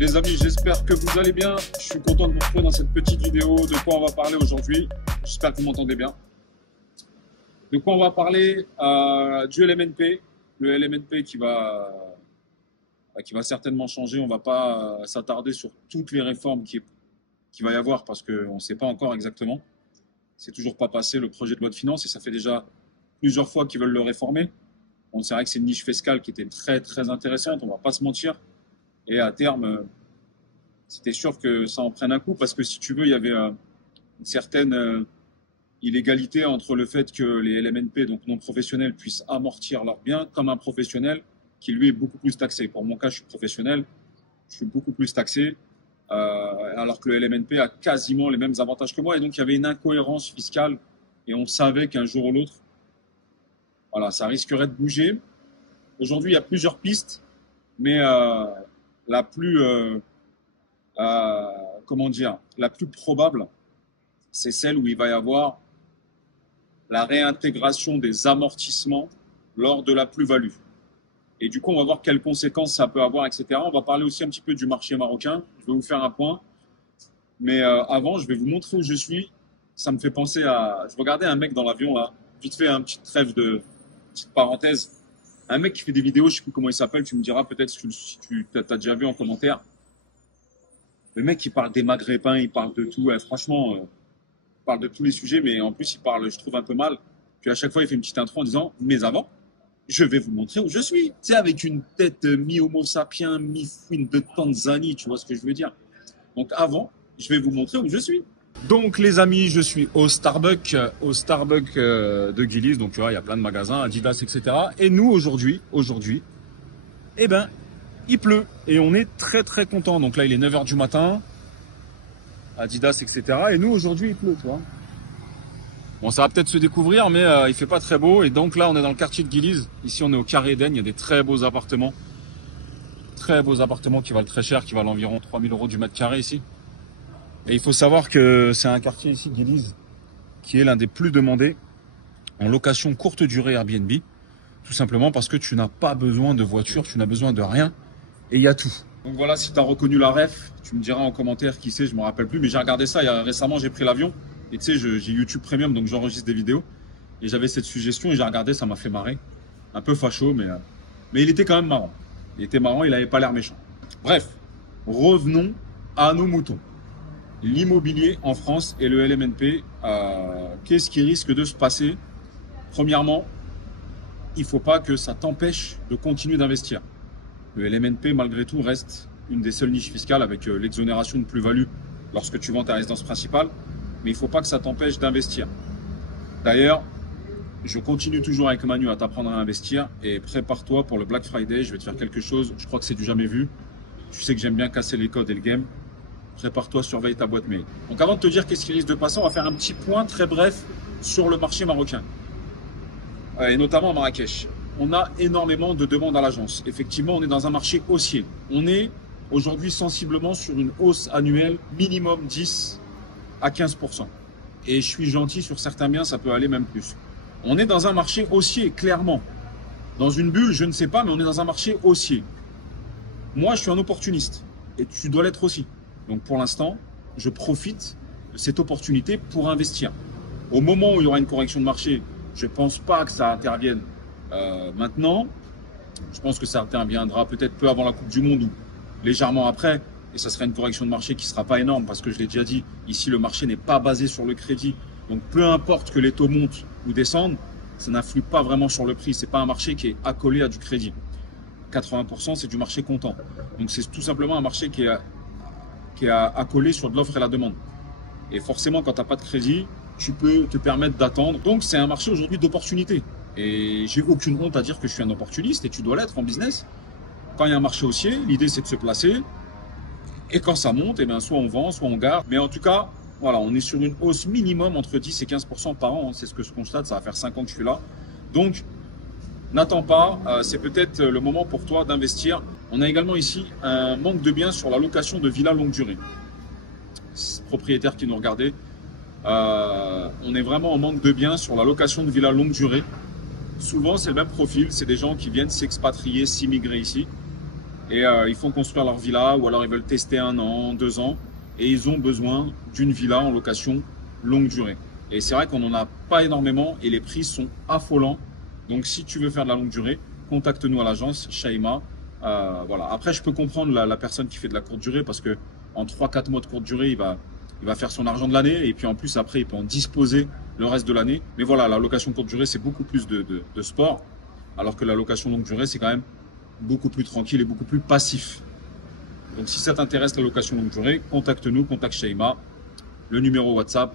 Les amis, j'espère que vous allez bien. Je suis content de vous retrouver dans cette petite vidéo. De quoi on va parler aujourd'hui? J'espère que vous m'entendez bien. De quoi on va parler? Du LMNP. Le LMNP qui va certainement changer. On ne va pas s'attarder sur toutes les réformes qu'il va y avoir parce qu'on ne sait pas encore exactement. C'est toujours pas passé le projet de loi de finances et ça fait déjà plusieurs fois qu'ils veulent le réformer. Bon, c'est vrai que c'est une niche fiscale qui était très très intéressante, on ne va pas se mentir. Et à terme, c'était sûr que ça en prenne un coup parce que si tu veux, il y avait une certaine illégalité entre le fait que les LMNP, donc non professionnels, puissent amortir leurs biens comme un professionnel qui lui est beaucoup plus taxé. Pour mon cas, je suis professionnel, je suis beaucoup plus taxé, alors que le LMNP a quasiment les mêmes avantages que moi. Et donc, il y avait une incohérence fiscale et on savait qu'un jour ou l'autre, voilà, ça risquerait de bouger. Aujourd'hui, il y a plusieurs pistes, mais la plus, la plus probable, c'est celle où il va y avoir la réintégration des amortissements lors de la plus-value. Et du coup, on va voir quelles conséquences ça peut avoir, etc. On va parler aussi un petit peu du marché marocain. Je vais vous faire un point. Mais avant, je vais vous montrer où je suis. Ça me fait penser à... Je regardais un mec dans l'avion, là. Vite fait, un petit trêve de... Petite parenthèse. Un mec qui fait des vidéos, je ne sais plus comment il s'appelle, tu me diras peut-être si tu as déjà vu en commentaire. Le mec, il parle des maghrébins, il parle de tout. Franchement, il parle de tous les sujets, mais en plus, il parle, je trouve, un peu mal. Puis à chaque fois, il fait une petite intro en disant « Mais avant, je vais vous montrer où je suis. » Tu sais, avec une tête mi-homo sapiens, mi-fouine de Tanzanie, tu vois ce que je veux dire. Donc avant, je vais vous montrer où je suis. Donc les amis, je suis au Starbucks de Guilis. Donc tu vois, il y a plein de magasins, Adidas, etc. Et nous, aujourd'hui, eh ben, il pleut. Et on est très très content. Donc là, il est 9 h du matin. Adidas, etc. Et nous, aujourd'hui, il pleut, tu vois. Bon, ça va peut-être se découvrir, mais il fait pas très beau. Et donc là, on est dans le quartier de Guilis. Ici, on est au Carré d'Aisne. Il y a des très beaux appartements. Très beaux appartements qui valent très cher, qui valent environ 3 000 € du mètre carré ici. Et il faut savoir que c'est un quartier ici, Guilis, qui est l'un des plus demandés en location courte durée Airbnb. Tout simplement parce que tu n'as pas besoin de voiture, tu n'as besoin de rien. Et il y a tout. Donc voilà, si tu as reconnu la ref, tu me diras en commentaire qui c'est, je ne me rappelle plus. Mais j'ai regardé ça, récemment j'ai pris l'avion. Et tu sais, j'ai YouTube Premium, donc j'enregistre des vidéos. Et j'avais cette suggestion et j'ai regardé, ça m'a fait marrer. Un peu facho, mais il était quand même marrant. Il était marrant, il n'avait pas l'air méchant. Bref, revenons à nos moutons. L'immobilier en France et le LMNP, qu'est-ce qui risque de se passer? Premièrement, il ne faut pas que ça t'empêche de continuer d'investir. Le LMNP, malgré tout, reste une des seules niches fiscales avec l'exonération de plus-value lorsque tu vends ta résidence principale. Mais il ne faut pas que ça t'empêche d'investir. D'ailleurs, je continue toujours avec Manu à t'apprendre à investir et prépare-toi pour le Black Friday. Je vais te faire quelque chose, je crois que c'est du jamais vu. Tu sais que j'aime bien casser les codes et le game. Prépare-toi, surveille ta boîte mail. Donc avant de te dire qu'est-ce qui risque de passer, on va faire un petit point très bref sur le marché marocain. Et notamment à Marrakech. On a énormément de demandes à l'agence. Effectivement, on est dans un marché haussier. On est aujourd'hui sensiblement sur une hausse annuelle minimum 10 à 15%. Et je suis gentil, sur certains biens, ça peut aller même plus. On est dans un marché haussier, clairement. Dans une bulle, je ne sais pas, mais on est dans un marché haussier. Moi, je suis un opportuniste. Et tu dois l'être aussi. Donc pour l'instant, je profite de cette opportunité pour investir. Au moment où il y aura une correction de marché, je ne pense pas que ça intervienne maintenant. Je pense que ça interviendra peut-être peu avant la Coupe du Monde ou légèrement après. Et ça sera une correction de marché qui ne sera pas énorme parce que je l'ai déjà dit, ici le marché n'est pas basé sur le crédit. Donc peu importe que les taux montent ou descendent, ça n'influe pas vraiment sur le prix. Ce n'est pas un marché qui est accolé à du crédit. 80% c'est du marché comptant. Donc c'est tout simplement un marché qui est accolé sur de l'offre et la demande. Et forcément, quand tu n'as pas de crédit, tu peux te permettre d'attendre. Donc, c'est un marché aujourd'hui d'opportunités. Et j'ai aucune honte à dire que je suis un opportuniste et tu dois l'être en business. Quand il y a un marché haussier, l'idée c'est de se placer. Et quand ça monte, eh bien, soit on vend, soit on garde. Mais en tout cas, voilà, on est sur une hausse minimum entre 10 et 15% par an. C'est ce que je constate, ça va faire 5 ans que je suis là. Donc, n'attends pas, c'est peut-être le moment pour toi d'investir. On a également ici un manque de biens sur la location de villas longue durée. Propriétaires qui nous regardaient, on est vraiment en manque de biens sur la location de villas longue durée. Souvent, c'est le même profil, c'est des gens qui viennent s'expatrier, s'immigrer ici. et ils font construire leur villa ou alors ils veulent tester 1 an, 2 ans et ils ont besoin d'une villa en location longue durée. Et c'est vrai qu'on n'en a pas énormément et les prix sont affolants. Donc si tu veux faire de la longue durée, contacte-nous à l'agence Shaima. Voilà. Après, je peux comprendre la personne qui fait de la courte durée parce que en 3-4 mois de courte durée, il va faire son argent de l'année et puis en plus après, il peut en disposer le reste de l'année. Mais voilà, la location courte durée, c'est beaucoup plus de sport, alors que la location longue durée, c'est quand même beaucoup plus tranquille et beaucoup plus passif. Donc si ça t'intéresse la location longue durée, contacte-nous, contacte Shaima. Le numéro WhatsApp,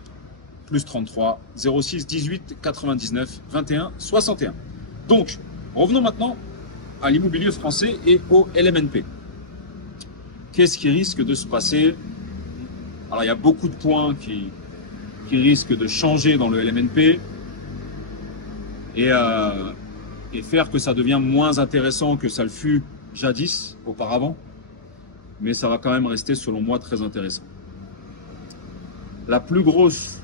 +33 06 18 99 21 61. Donc, revenons maintenant à l'immobilier français et au LMNP. Qu'est-ce qui risque de se passer? Alors, il y a beaucoup de points qui risquent de changer dans le LMNP et faire que ça devient moins intéressant que ça le fut jadis, auparavant. Mais ça va quand même rester, selon moi, très intéressant. La plus grosse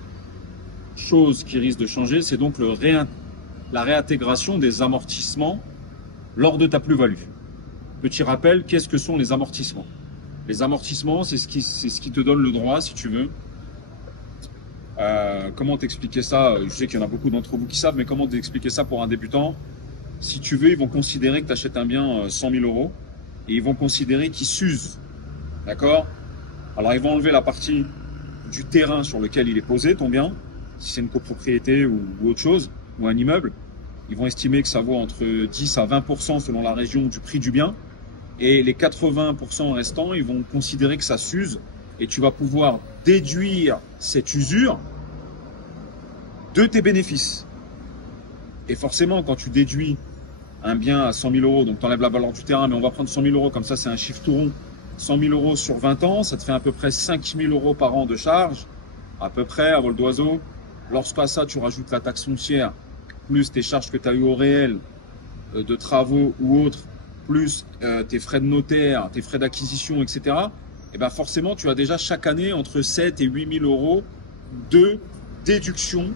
chose qui risque de changer, c'est donc la réintégration des amortissements lors de ta plus-value. Petit rappel, qu'est-ce que sont les amortissements? Les amortissements, c'est ce qui te donne le droit, si tu veux. Comment t'expliquer ça? Je sais qu'il y en a beaucoup d'entre vous qui savent, mais comment t'expliquer ça pour un débutant? Si tu veux, ils vont considérer que tu achètes un bien 100 000 € et ils vont considérer qu'il s'use. D'accord? Alors, ils vont enlever la partie du terrain sur lequel il est posé, ton bien, si c'est une copropriété ou autre chose, ou un immeuble. Ils vont estimer que ça vaut entre 10 à 20% selon la région du prix du bien. Et les 80% restants, ils vont considérer que ça s'use. Et tu vas pouvoir déduire cette usure de tes bénéfices. Et forcément, quand tu déduis un bien à 100 000 €, donc tu enlèves la valeur du terrain, mais on va prendre 100 000 €, comme ça c'est un chiffre tout rond. 100 000 € sur 20 ans, ça te fait à peu près 5 000 € par an de charges, à peu près, à vol d'oiseau. Lorsqu'à ça, tu rajoutes la taxe foncière, plus tes charges que tu as eues au réel, de travaux ou autres, plus tes frais de notaire, tes frais d'acquisition, etc. Et ben forcément, tu as déjà chaque année entre 7 et 8 000 € de déduction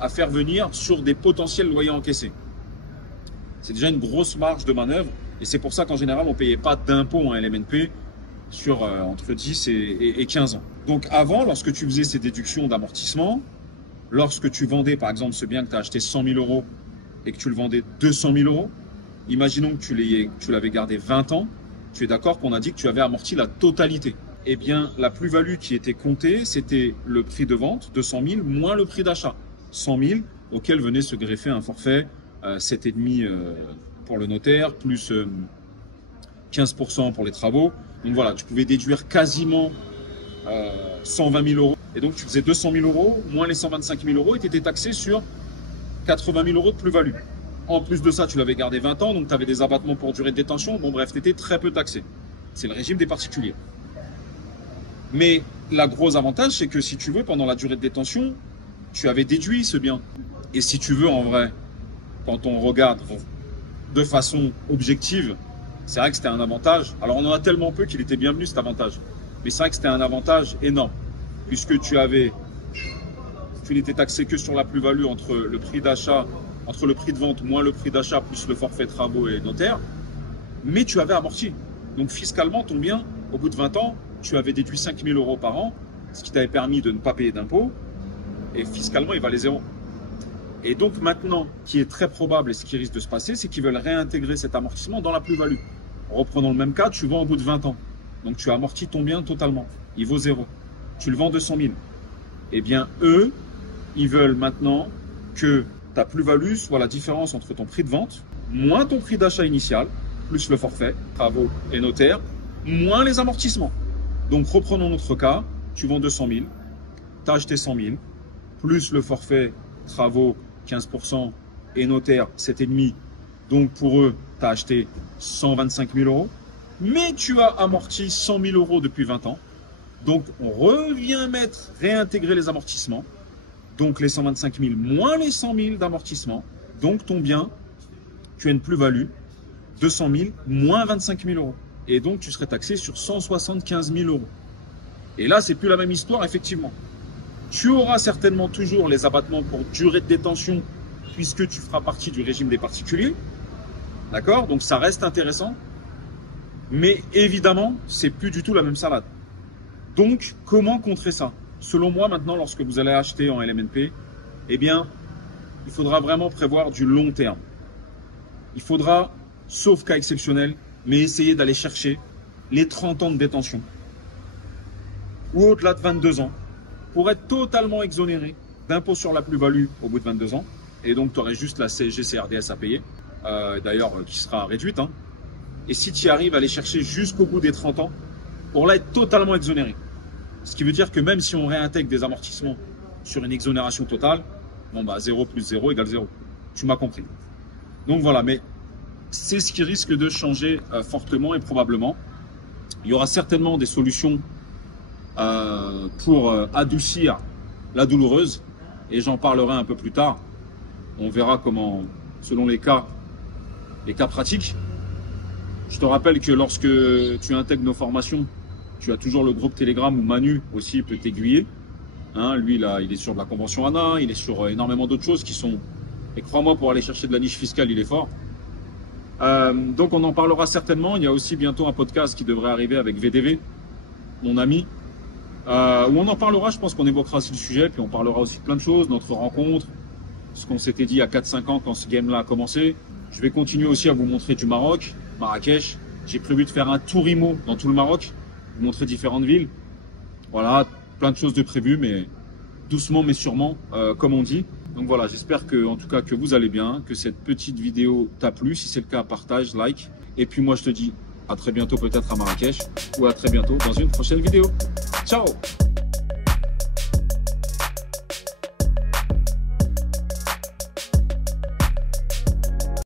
à faire venir sur des potentiels loyers encaissés. C'est déjà une grosse marge de manœuvre et c'est pour ça qu'en général, on ne payait pas d'impôt en LMNP sur entre 10 et 15 ans. Donc avant, lorsque tu faisais ces déductions d'amortissement, lorsque tu vendais par exemple ce bien que tu as acheté 100 000 € et que tu le vendais 200 000 €, imaginons que tu l'avais gardé 20 ans, tu es d'accord qu'on a dit que tu avais amorti la totalité. Eh bien, la plus-value qui était comptée, c'était le prix de vente, 200 000, moins le prix d'achat, 100 000, auquel venait se greffer un forfait 7,5 pour le notaire, plus 15% pour les travaux. Donc voilà, tu pouvais déduire quasiment 120 000 €. Et donc, tu faisais 200 000 € moins les 125 000 € et tu étais taxé sur 80 000 € de plus-value. En plus de ça, tu l'avais gardé 20 ans, donc tu avais des abattements pour durée de détention. Bon, bref, tu étais très peu taxé. C'est le régime des particuliers. Mais la grosse avantage, c'est que si tu veux, pendant la durée de détention, tu avais déduit ce bien. Et si tu veux, en vrai, quand on regarde de façon objective, c'est vrai que c'était un avantage. Alors, on en a tellement peu qu'il était bienvenu cet avantage. Mais c'est vrai que c'était un avantage énorme, puisque tu n'étais taxé que sur la plus-value entre le prix d'achat, entre le prix de vente moins le prix d'achat plus le forfait travaux et notaire, mais tu avais amorti. Donc fiscalement, ton bien, au bout de 20 ans, tu avais déduit 5 000 € par an, ce qui t'avait permis de ne pas payer d'impôts, et fiscalement, il valait zéro. Et donc maintenant, ce qui est très probable et ce qui risque de se passer, c'est qu'ils veulent réintégrer cet amortissement dans la plus-value. Reprenons le même cas, tu vends au bout de 20 ans. Donc tu as amorti ton bien totalement. Il vaut zéro. Tu le vends 200 000. Eh bien, eux, ils veulent maintenant que ta plus-value soit la différence entre ton prix de vente, moins ton prix d'achat initial, plus le forfait, travaux et notaire, moins les amortissements. Donc reprenons notre cas, tu vends 200 000, tu as acheté 100 000, plus le forfait, travaux, 15% et notaire, 7,5. Donc pour eux, tu as acheté 125 000 €, mais tu as amorti 100 000 € depuis 20 ans. Donc on revient réintégrer les amortissements. Donc les 125 000 moins les 100 000 d'amortissement. Donc ton bien, tu as une plus-value, 200 000 moins 25 000 €. Et donc tu serais taxé sur 175 000 €. Et là, c'est plus la même histoire, effectivement. Tu auras certainement toujours les abattements pour durée de détention, puisque tu feras partie du régime des particuliers. D'accord? Donc ça reste intéressant. Mais évidemment, c'est plus du tout la même salade. Donc, comment contrer ça? Selon moi, maintenant, lorsque vous allez acheter en LMNP, eh bien, il faudra vraiment prévoir du long terme. Il faudra, sauf cas exceptionnel, mais essayer d'aller chercher les 30 ans de détention ou au-delà de 22 ans pour être totalement exonéré d'impôt sur la plus-value au bout de 22 ans. Et donc, tu aurais juste la CSG-CRDS à payer, d'ailleurs, qui sera réduite. Hein. Et si tu y arrives à aller chercher jusqu'au bout des 30 ans, pour là être totalement exonéré. Ce qui veut dire que même si on réintègre des amortissements sur une exonération totale, bon bah 0 plus 0 égale 0. Tu m'as compris. Donc voilà, mais c'est ce qui risque de changer fortement et probablement. Il y aura certainement des solutions pour adoucir la douloureuse et j'en parlerai un peu plus tard. On verra comment, selon les cas pratiques. Je te rappelle que lorsque tu intègres nos formations, tu as toujours le groupe Telegram où Manu aussi peut t'aiguiller. Hein, lui, là, il est sur de la convention ANA, il est sur énormément d'autres choses qui sont... Et crois-moi, pour aller chercher de la niche fiscale, il est fort. Donc, on en parlera certainement. Il y a aussi bientôt un podcast qui devrait arriver avec VDV, mon ami, où on en parlera. Je pense qu'on évoquera aussi le sujet, puis on parlera aussi de plein de choses, notre rencontre, ce qu'on s'était dit il y a 4-5 ans quand ce game-là a commencé. Je vais continuer aussi à vous montrer du Maroc, Marrakech. J'ai prévu de faire un tour IMO dans tout le Maroc, vous montrer différentes villes. Voilà, plein de choses de prévues, mais doucement mais sûrement, comme on dit. Donc voilà, j'espère que, en tout cas, que vous allez bien, que cette petite vidéo t'a plu. Si c'est le cas, partage, like. Et puis moi, je te dis à très bientôt peut-être à Marrakech ou à très bientôt dans une prochaine vidéo. Ciao!